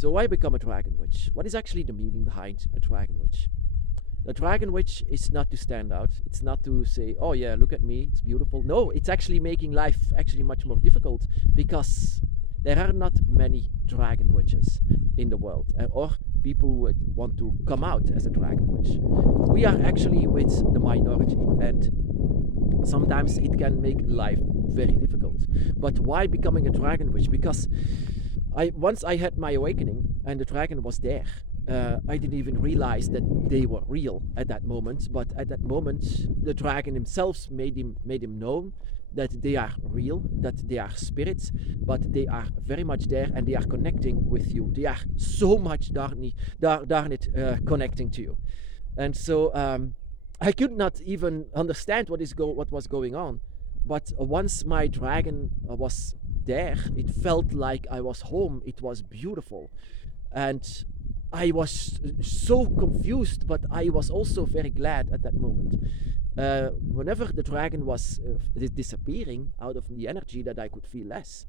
So why become a dragon witch? What is actually the meaning behind a dragon witch? The dragon witch is not to stand out. It's not to say, oh yeah, look at me, it's beautiful. No, it's actually making life actually much more difficult, because there are not many dragon witches in the world, or people who would want to come out as a dragon witch. We are actually with the minority, and sometimes it can make life very difficult. But why becoming a dragon witch? Because once I had my awakening and the dragon was there, I didn't even realize that they were real at that moment. But at that moment, the dragon himself made him know that they are real, that they are spirits, but they are very much there and they are connecting with you. They are so much darn it connecting to you. And so I could not even understand what was going on. But once my dragon was there, it felt like I was home. It was beautiful. And I was so confused, but I was also very glad at that moment. Whenever the dragon was disappearing out of the energy that I could feel less,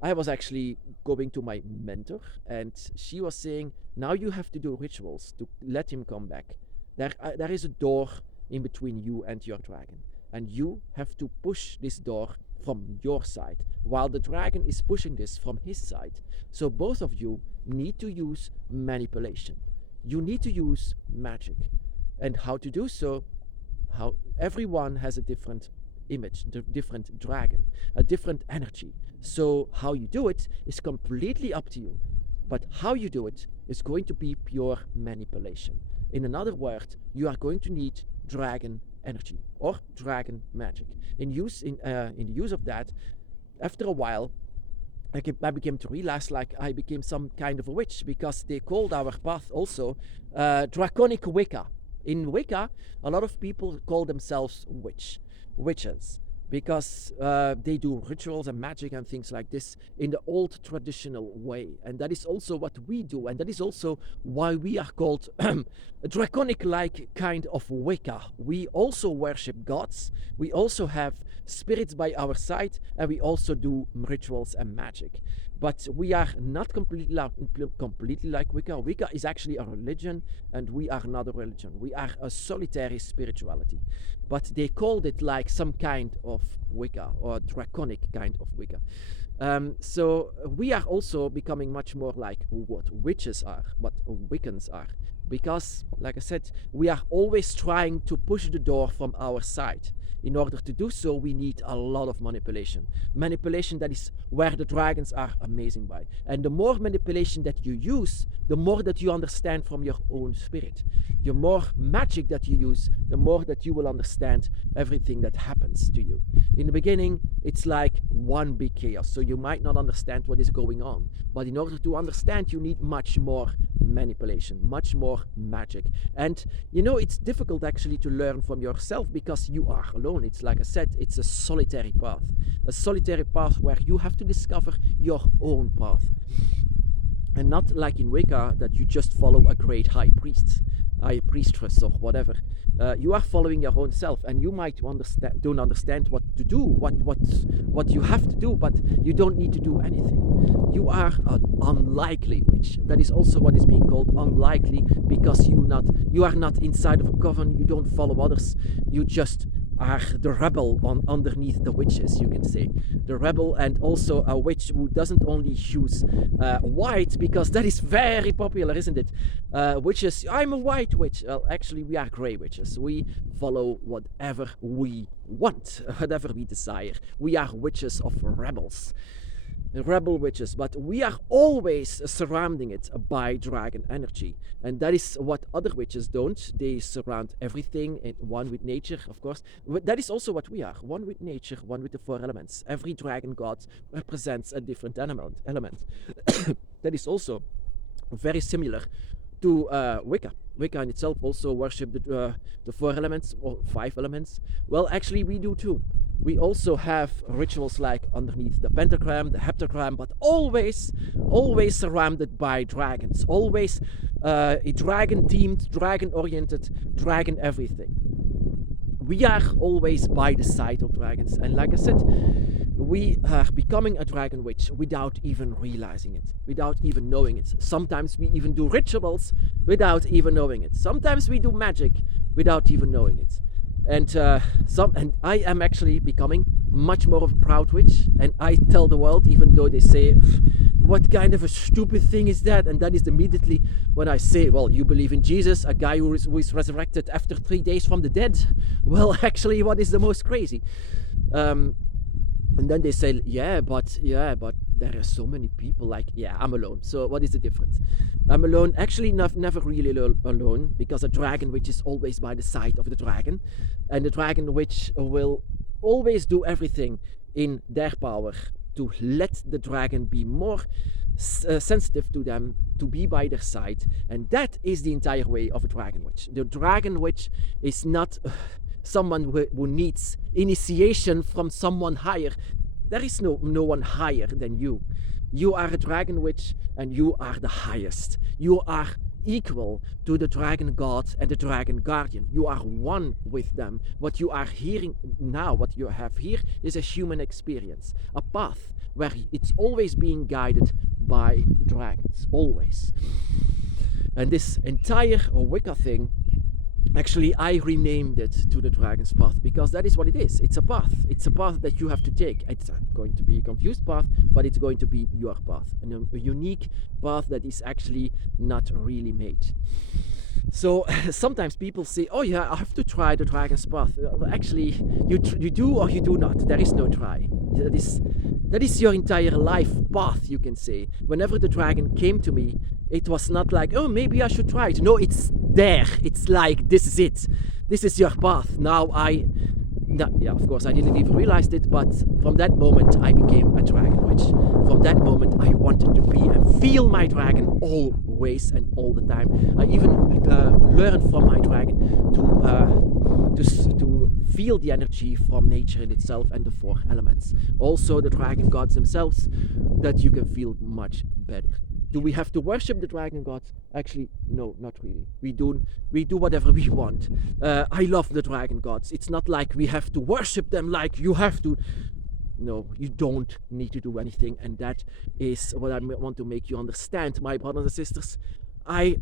I was actually going to my mentor, and she was saying, now you have to do rituals to let him come back. There is a door in between you and your dragon, and you have to push this door from your side, while the dragon is pushing this from his side. So both of you need to use manipulation. You need to use magic. And how to do so? How everyone has a different image, different dragon, a different energy. So how you do it is completely up to you. But how you do it is going to be pure manipulation. In another word, you are going to need dragon energy or dragon magic. In the use of that, after a while, I became to realize like I became some kind of a witch, because they called our path also draconic Wicca. In Wicca, a lot of people call themselves witches, because they do rituals and magic and things like this in the old traditional way. And that is also what we do, and that is also why we are called a draconic-like kind of Wicca. We also worship gods, we also have spirits by our side, and we also do rituals and magic. But we are not completely like Wicca. Wicca is actually a religion, and we are not a religion. We are a solitary spirituality. But they called it like some kind of Wicca, or draconic kind of Wicca. So we are also becoming much more like what witches are, what Wiccans are. Because, like I said, we are always trying to push the door from our side. In order to do so, we need a lot of manipulation. Manipulation, that is where the dragons are amazing by. And the more manipulation that you use, the more that you understand from your own spirit. The more magic that you use, the more that you will understand everything that happens to you. In the beginning, it's like one big chaos, so you might not understand what is going on. But in order to understand, you need much more manipulation, much more magic. And you know, it's difficult actually to learn from yourself, because you are alone. It's like I said, it's a solitary path where you have to discover your own path. And not like in Wicca, that you just follow a great high priestess or whatever. You are following your own self, and you might don't understand what to do, what you have to do, but you don't need to do anything. You are an unlikely witch. That is also what is being called unlikely, because you are not inside of a coven. You don't follow others. You just are the rebel underneath the witches, you can say. The rebel, and also a witch who doesn't only choose white, because that is very popular, isn't it? Witches, I'm a white witch. Well, actually, we are grey witches. We follow whatever we want, whatever we desire. We are witches of rebels. Rebel witches, but we are always surrounding it by dragon energy, and that is what other witches don't. They surround everything in one with nature, of course. But that is also what we are, one with nature, one with the four elements. Every dragon god represents a different element. That is also very similar to Wicca. Wicca in itself also worship the four elements, or five elements. Well, actually we do too. We also have rituals like underneath the pentagram, the heptagram, but always surrounded by dragons. Always a dragon-themed, dragon-oriented, dragon everything. We are always by the side of dragons, and like I said, we are becoming a dragon witch without even realizing it, without even knowing it. Sometimes we even do rituals without even knowing it. Sometimes we do magic without even knowing it. And I am actually becoming much more of a proud witch, and I tell the world, even though they say, what kind of a stupid thing is that? And that is immediately when I say, well, you believe in Jesus, a guy who is resurrected after 3 days from the dead. Well, actually, what is the most crazy? And then they say, yeah, but there are so many people. Like, yeah, I'm alone. So what is the difference? I'm alone. Actually, never really alone, because a dragon witch is always by the side of the dragon, and the dragon witch will always do everything in their power to let the dragon be more sensitive to them, to be by their side. And that is the entire way of a dragon witch. The dragon witch is not someone who needs initiation from someone higher. There is no one higher than you. You are a dragon witch, and you are the highest. You are equal to the dragon god and the dragon guardian. You are one with them. What you are hearing now, what you have here, is a human experience, a path where it's always being guided by dragons, always. And this entire Wicca thing, actually, I renamed it to the Dragon's Path, because that is what it is. It's a path. It's a path that you have to take. It's going to be a confused path, but it's going to be your path. And a unique path that is actually not really made. So sometimes people say, oh yeah, I have to try the Dragon's Path. Actually, you do or you do not. There is no try. That is your entire life path, you can say. Whenever the dragon came to me, it was not like, oh, maybe I should try it. No, it's there. It's like, this is it. This is your path. Now yeah, of course, I didn't even realize it, but from that moment, I became a dragon witch. From that moment, I wanted to be and feel my dragon always and all the time. I even learned from my dragon to feel the energy from nature in itself and the 4 elements. Also, the dragon gods themselves, that you can feel much better. Do we have to worship the dragon gods? Actually, no, not really. We do whatever we want. I love the dragon gods. It's not like we have to worship them like you have to. No, you don't need to do anything, and that is what I want to make you understand, my brothers and sisters.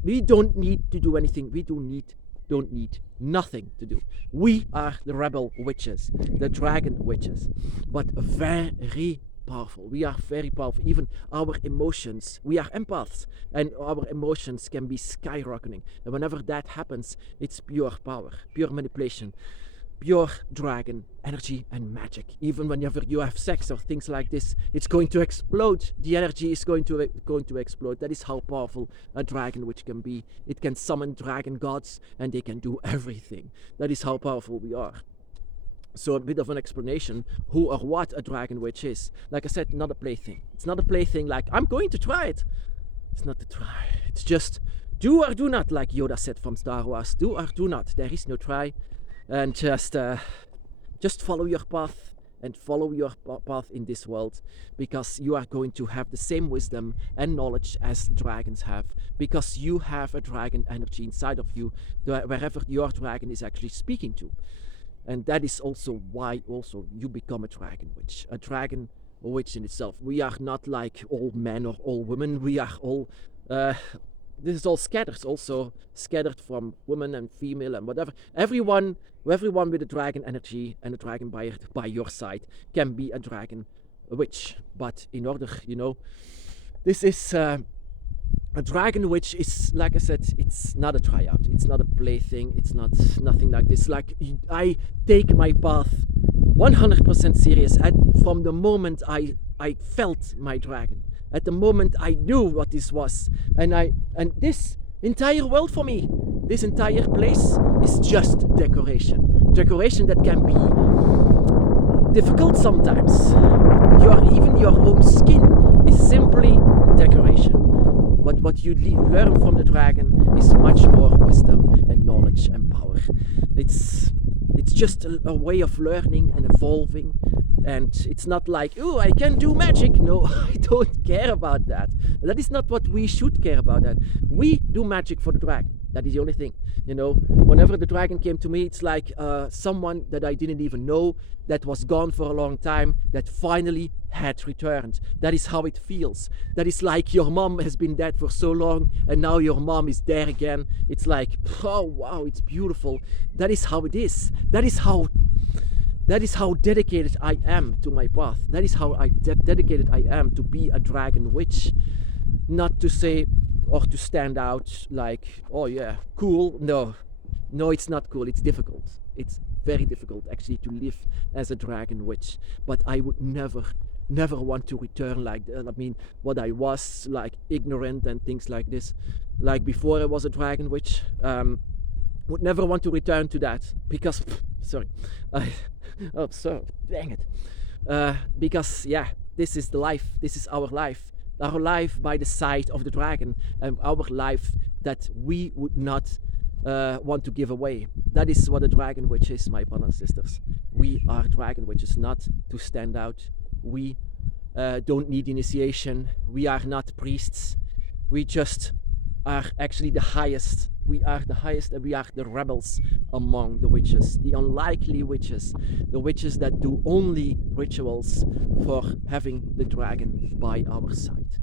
We don't need to do anything. We don't need nothing to do. We are the rebel witches, the dragon witches, but very powerful. We are very powerful. Even our emotions, we are empaths, and our emotions can be skyrocketing. And whenever that happens, it's pure power, pure manipulation, pure dragon energy and magic. Even whenever you have sex or things like this, it's going to explode. The energy is going to explode. That is how powerful a dragon witch can be. It can summon dragon gods, and they can do everything. That is how powerful we are. So a bit of an explanation who or what a dragon witch is. Like I said, not a plaything. It's not a plaything like, I'm going to try it. It's not to try. It's just do or do not, like Yoda said from Star Wars. Do or do not. There is no try. And just follow your path and follow your path in this world, because you are going to have the same wisdom and knowledge as dragons have, because you have a dragon energy inside of you, wherever your dragon is actually speaking to. And that is also why also you become a dragon witch in itself. We are not like all men or all women. We are all, this is all scattered, also scattered from women and female and whatever. Everyone with a dragon energy and a dragon by your side can be a dragon witch. But in order, this is... a dragon witch is, like I said, it's not a tryout. It's not a plaything. It's nothing like this. Like, I take my path 100% serious. From the moment I felt my dragon, at the moment I knew what this was, and this entire world for me, this entire place is just decoration. Decoration that can be difficult sometimes. Even your own skin is simply decoration. But what you learn from the dragon is much more wisdom and knowledge and power. It's just a way of learning and evolving. And it's not like, oh, I can do magic. No, I don't care about that. That is not what we should care about. That we do magic for the dragon. That is the only thing. You know, whenever the dragon came to me, it's like someone that I didn't even know, that was gone for a long time, that finally had returned. That is how it feels. That is like your mom has been dead for so long and now your mom is there again. It's like, oh wow, it's beautiful. That is how it is. That is how dedicated I am to my path. That is how dedicated I am to be a dragon witch. Not to say or to stand out like, oh yeah, cool. No, it's not cool. It's difficult. It's very difficult actually to live as a dragon witch. But I would never want to return like I mean, what I was, like ignorant and things like this, like before I was a dragon witch. Would never want to return to that because, sorry, oh, so dang it. Because yeah, this is the life. This is our life by the side of the dragon, and our life that we would not want to give away. That is what a dragon witch is, my brothers and sisters. We are dragon witches, not to stand out. We don't need initiation. We are not priests. We just are actually the highest. We are the highest, and we are the rebels among the witches, the unlikely witches, the witches that do only rituals for having the dragon by our side.